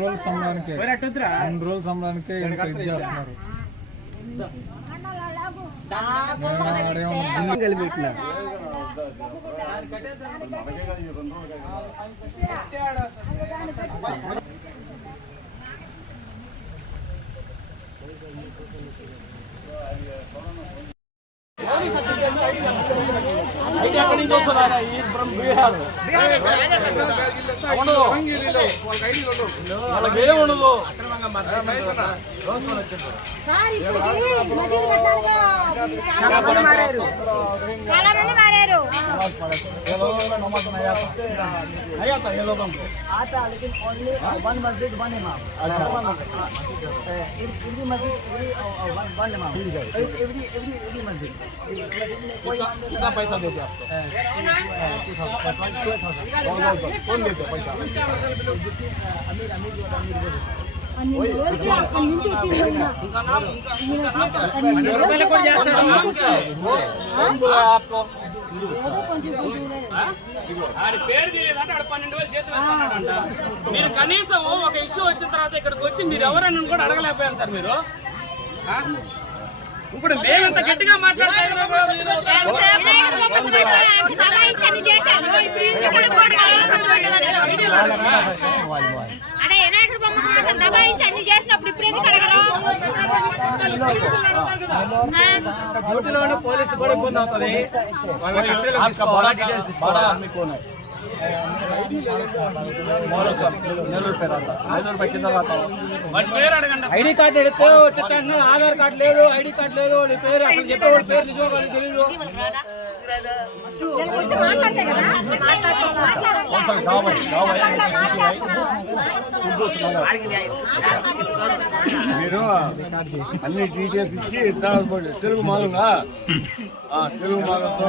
రోజుల సమయానికి చేస్తున్నారు. पैसा देते आपको कौन देते पैसा आपको మీరు కనీసం ఒక ఇష్యూ వచ్చిన తర్వాత ఇక్కడికి వచ్చి మీరు ఎవరైనా కూడా అడగలేకపోయారు సార్. మీరు ఇప్పుడు మేమంత గట్టిగా మాట్లాడతారు. పోలీసు కూడా ఇబ్బంది అవుతుంది. ఐడి కార్డు ఎడితే ఆధార్ కార్డు లేదు, ఐడి కార్డు లేదు, పేరు అసలు చెప్పేవాడు పేరు నిజంగా తెలియదు. మీరు అన్ని డీటెయిల్స్ ఇచ్చి తెలుగు మాలుగా తెలుగు మాలతో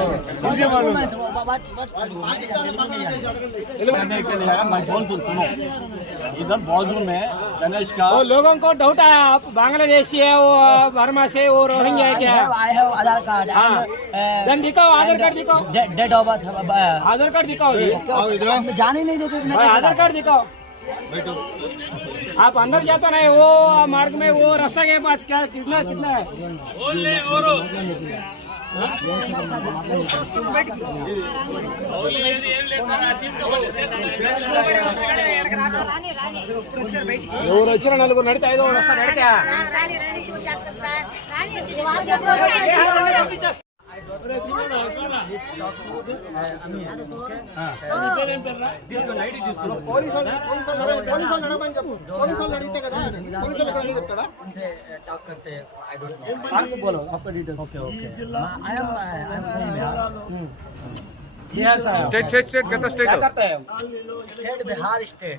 इधर बाजू में गणेश का लोगों को डाउट है आप बांग्लादेशी है, वो बर्मा से, वो रोहिंग्या है क्या? आए हो आधार कार्ड। हाँ दिखाओ आधार कार्ड, दिखाओ date of birth, Aadhaar card दिखाओ। जाने नहीं देते आधार कार्ड दिखाओ। आप अंदर जाता नहीं, वो मार्ग में वो रास्ता के पास क्या कितना है ఎవరు వచ్చిన నలుగురు నడితే 5 వస్తా నడితే स्टेट कहता स्टेट करता है स्टेट बिहार स्टेट।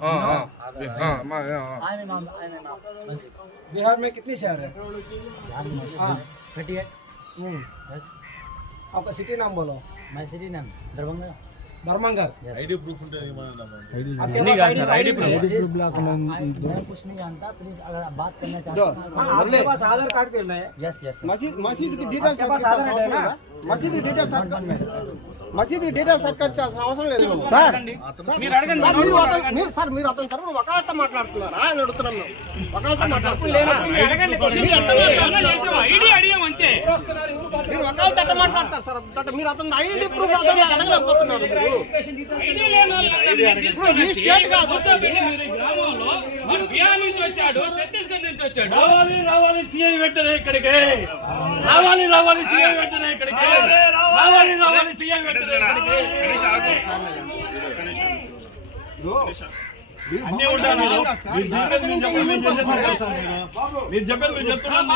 बिहार में कितने शहर है? 38। आपका सिटी नाम बोलो। मैं सिटी नाम Darbhanga. ID proof ID proof कुछ नहीं जानता। प्लीज अगर आप बात करना चाहते हैं आपके पास आधार कार्ड करना है। यस मस्जिद की डिटेल्स मस्जिद की डिटेल्स మసీదు డీటెయిల్స్ ఎక్కాల్సిన అవసరం లేదు సార్. మీరు అడగండి సార్. మీరు అతని తరఫున వకాలతో మాట్లాడుతున్నారు అని అడుగుతున్నాం. వకాలతో మాట్లాడుతున్నారు. మీరు వకాలతో ఎట్లా మాట్లాడతారు సార్? మీరు అతని ఐడెంటిటీ ప్రూఫ్ అడగలేకపోతున్నారు. ఈ స్టేట్ కాదు, బిహార్ నుంచి వచ్చాడు, ఛత్తీస్గఢ్ నుంచి వచ్చాడు. రావాలి సీఎం వెంటనే ఇక్కడికి. రావాలి సీఎం వెంటనే ఇక్కడికి. రావాలి సీఎం వెంటనే. అన్నీ ఉంటాను. మీరు చెప్పేది మీరు చెప్తున్నారు.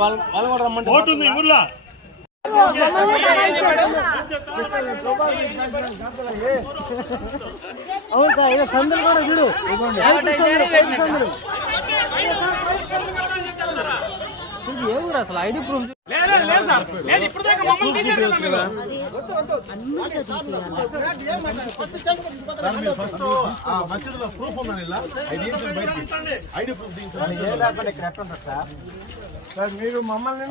వాళ్ళు కూడా రమ్మంటే ఓటు ఉంది ఊర్లో. అవును సార్, ఇలా సందులు కూడా చూడు. లేదు సార్, లేదు ఇప్పుడు దాకా మమ్మల్ని తీసేయాలి కదా మీరు. ఫస్ట్ మసీదులో ప్రూఫ్ ఉందని ఇలా ఐడి ప్రూఫ్ తీయించాలి. సార్ మీరు మమ్మల్ని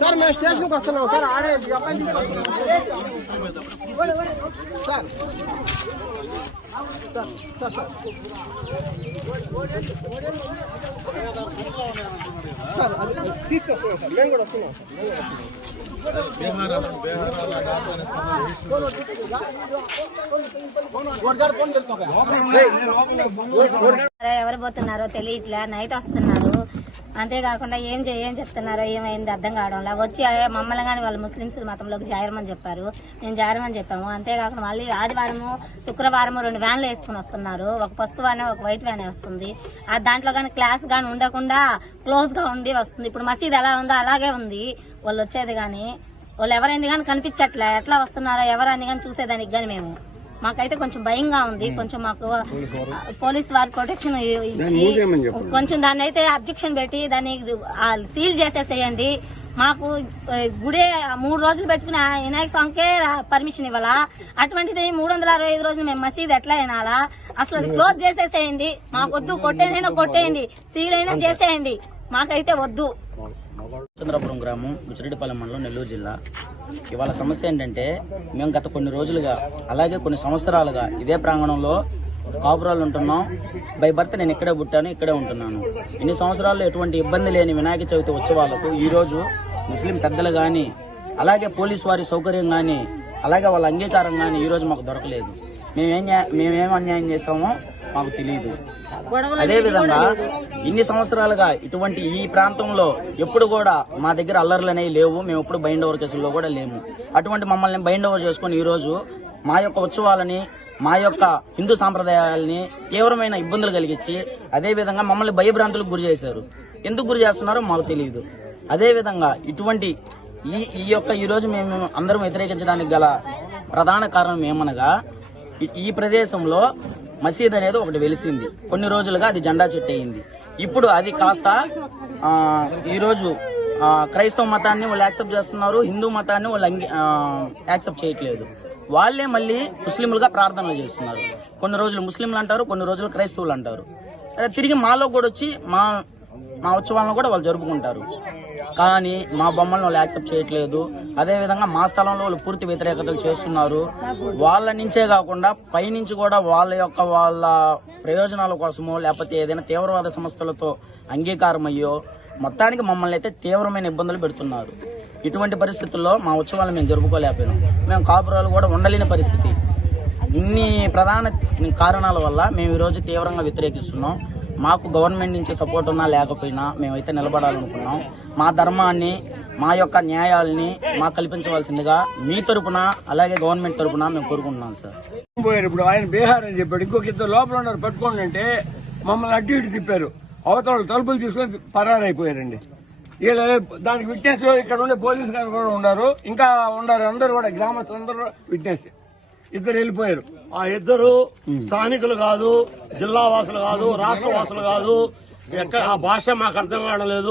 సార్ మేము స్టేషన్కి వస్తున్నాం సార్. ఆడే సార్ సార్ అది తీసుకొస్తున్నాం సార్. మేము కూడా వస్తున్నాం ఎవరు పోతున్నారో తెలియట్లే, నైట్ వస్తున్నారు. అంతేకాకుండా ఏం చెప్తున్నారో ఏమైంది అర్థం కావడంలా. వచ్చి మమ్మల్ని కానీ వాళ్ళు ముస్లిమ్స్ మతంలోకి జారమని చెప్పారు, మేము జారమని చెప్పాము. అంతేకాకుండా మళ్ళీ ఆదివారము శుక్రవారము 2 వ్యాన్లు వేసుకుని వస్తున్నారు. ఒక పసుపు వ్యాన్, ఒక వైట్ వ్యాన్ వస్తుంది. దాంట్లో కానీ క్లాస్ కానీ ఉండకుండా క్లోజ్ గా ఉండి వస్తుంది. ఇప్పుడు మసీద్ ఎలా ఉందో అలాగే ఉంది వాళ్ళు వచ్చేది. కానీ వాళ్ళు ఎవరైంది కానీ కనిపించట్లే, ఎట్లా వస్తున్నారో ఎవరని కానీ చూసేదానికి కానీ మాకైతే కొంచెం భయంగా ఉంది. కొంచెం మాకు పోలీస్ వారి ప్రొటెక్షన్ ఇచ్చి కొంచెం దాన్ని అయితే అబ్జెక్షన్ పెట్టి దాన్ని సీల్ చేసేసేయండి. మాకు గుడే 3 రోజులు పెట్టుకుని వినాయక స్వామికే పర్మిషన్ ఇవ్వాలా, అటువంటిది 365 రోజులు మేము మసీద్ ఎట్లా వినాలా? అసలు అది క్లోజ్ చేసేసేయండి. మాకు వద్దు, కొట్టేయండి, సీల్ అయినా చేసేయండి, మాకైతే వద్దు. చంద్రపురం గ్రామం, బుచ్చిరెడ్డిపాలెం మండలం, నెల్లూరు జిల్లా. ఇవాళ సమస్య ఏంటంటే మేము గత కొన్ని రోజులుగా అలాగే కొన్ని సంవత్సరాలుగా ఇదే ప్రాంగణంలో కాపురాలు ఉంటున్నాం. బై బర్త్ నేను ఇక్కడే పుట్టాను, ఇక్కడే ఉంటున్నాను. ఇన్ని సంవత్సరాల్లో ఎటువంటి ఇబ్బంది లేని వినాయక చవితి ఉత్సవాలకు ఈరోజు ముస్లిం పెద్దలు కానీ అలాగే పోలీసు వారి సౌకర్యం కానీ అలాగే వాళ్ళ అంగీకారం కానీ ఈరోజు మాకు దొరకలేదు. మేమేం అన్యాయం చేశామో మాకు తెలియదు. అదేవిధంగా ఇన్ని సంవత్సరాలుగా ఇటువంటి ఈ ప్రాంతంలో ఎప్పుడు కూడా మా దగ్గర అల్లర్లు అనేవి లేవు. మేము ఎప్పుడు బైండ్ ఓవర్ కేసుల్లో కూడా లేము. అటువంటి మమ్మల్ని బైండ్ ఓవర్ చేసుకుని ఈరోజు మా యొక్క ఉత్సవాలని, మా యొక్క హిందూ సాంప్రదాయాలని తీవ్రమైన ఇబ్బందులు కలిగించి అదేవిధంగా మమ్మల్ని భయభ్రాంతులకు గురి చేశారు. ఎందుకు గురి చేస్తున్నారో మాకు తెలియదు. అదేవిధంగా ఇటువంటి ఈ రోజు మేము అందరం వ్యతిరేకించడానికి గల ప్రధాన కారణం ఏమనగా ఈ ప్రదేశంలో మసీద్ అనేది ఒకటి వెలిసింది. కొన్ని రోజులుగా అది జెండా చెట్టు అయింది. ఇప్పుడు అది కాస్త ఈరోజు క్రైస్తవ మతాన్ని వాళ్ళు యాక్సెప్ట్ చేస్తున్నారు, హిందూ మతాన్ని వాళ్ళు యాక్సెప్ట్ చేయట్లేదు. వాళ్లే మళ్ళీ ముస్లింలుగా ప్రార్థనలు చేస్తున్నారు. కొన్ని రోజులు ముస్లింలు అంటారు, కొన్ని రోజులు క్రైస్తవులు అంటారు. తిరిగి మాలో కూడా వచ్చి మా ఉత్సవాలను కూడా వాళ్ళు జరుపుకుంటారు. కానీ మా బొమ్మలను వాళ్ళు యాక్సెప్ట్ చేయట్లేదు. అదేవిధంగా మా స్థలంలో వాళ్ళు పూర్తి వ్యతిరేకతలు చేస్తున్నారు. వాళ్ళ నుంచే కాకుండా పైనుంచి కూడా వాళ్ళ ప్రయోజనాల కోసమో లేకపోతే ఏదైనా తీవ్రవాద సంస్థలతో అంగీకారం అయ్యో మొత్తానికి మమ్మల్ని అయితే తీవ్రమైన ఇబ్బందులు పెడుతున్నారు. ఇటువంటి పరిస్థితుల్లో మా ఉత్సవాలు మేము జరుపుకోలేకపోయినాం. మేము కాపురాలు కూడా ఉండలేని పరిస్థితి. ఇన్ని ప్రధాన కారణాల వల్ల మేము ఈరోజు తీవ్రంగా వ్యతిరేకిస్తున్నాం. మాకు గవర్నమెంట్ నుంచి సపోర్ట్ ఉన్నా లేకపోయినా మేమైతే నిలబడాలనుకున్నాం. మా ధర్మాన్ని, మా యొక్క న్యాయాలని మాకు కల్పించవలసిందిగా మీ తరపున అలాగే గవర్నమెంట్ తరపున మేము కోరుకుంటున్నాం సార్. పోయారు. ఇప్పుడు ఆయన బీహార్ అని చెప్పాడు, ఇంకొక ఇద్దరు లోపల ఉన్నారు పట్టుకోండి అంటే మమ్మల్ని అడ్డు ఇటు తిప్పారు. అవతల తలుపులు తీసుకొని పరారైపోయారండి. వీళ్ళు దానికి విట్నెస్ ఇక్కడ ఉండే పోలీసు గారు కూడా ఉన్నారు, ఇంకా ఉన్నారు. అందరూ కూడా గ్రామస్తులందరూ విట్నెస్. ఇద్దరు వెళ్ళిపోయారు. ఆ ఇద్దరు స్థానికులు కాదు, జిల్లా వాసులు కాదు, రాష్ట్ర వాసులు కాదు. ఎక్కడ ఆ భాష మాకు అర్థం కావడం లేదు.